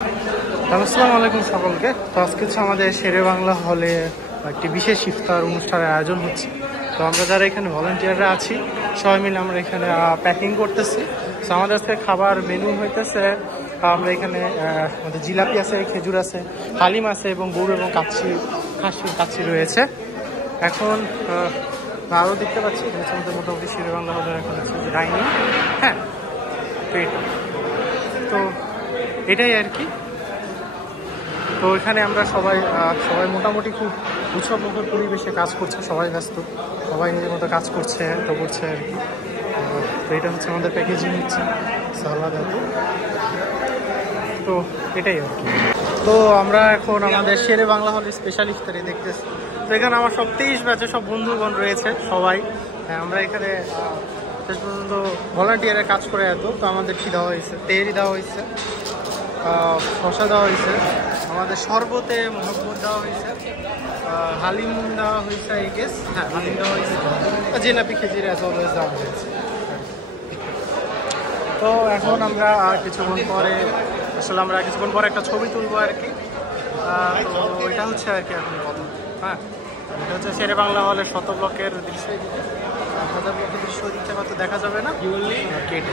আসসালামু আলাইকুম সকলকে। তো আজকে হচ্ছে আমাদের শেরে বাংলা হলে একটি বিশেষ ইফতার অনুষ্ঠানের আয়োজন হচ্ছে। তো আমরা যারা এখানে ভলান্টিয়াররা আছি সবাই মিলে আমরা এখানে প্যাকিং করতেছি। তো আমাদের আজকে খাবার মেনু হইতেছে, আমরা এখানে আমাদের জিলাপি আছে, খেজুর আছে, হালিম আছে এবং গুড় এবং কাচ্চি রয়েছে। এখন আরও দেখতে পাচ্ছি আমাদের মোটামুটি শেরে বাংলা হলের এখন হচ্ছে ডাইনিং। হ্যাঁ, তো এটাই আর কি। তো এখানে আমরা সবাই মোটামুটি খুব উৎসবমুখর পরিবেশে কাজ করছে, সবাই ব্যস্ত, সবাই নিজের মতো কাজ করছে আর কি। তো এটা হচ্ছে আমাদের প্যাকেজিং হচ্ছে সালাদ। তো এটাই আর কি। তো আমরা এখন আমাদের শেরে বাংলা হলে স্পেশাল ইফতারি দেখতেছি। তো এখানে আমার সব 23 ব্যাচে সব বন্ধুগণ রয়েছে সবাই। আমরা এখানে শেষ পর্যন্ত ভলান্টিয়ারে কাজ করে তো আমাদের কি দেওয়া হয়েছে, তেহরি দেওয়া হয়েছে, শসা দেওয়া হয়েছে, আমাদের শরবতে মহব্বত দেওয়া হয়েছে, হালিম দেওয়া হয়েছে, হালিম দেওয়া হয়েছে, জিলাপি খেজুর অলওয়েজ দেওয়া হয়েছে। তো এখন আমরা কিছুক্ষণ পরে একটা ছবি তুলবো আর কি। তো এটা হচ্ছে আর কি এখন কথা। হ্যাঁ, এটা হচ্ছে শেরে বাংলা হলের শত ব্লকের দৃশ্য, 1000 ব্লকের দৃশ্য দিতে হয়তো দেখা যাবে না কেটে।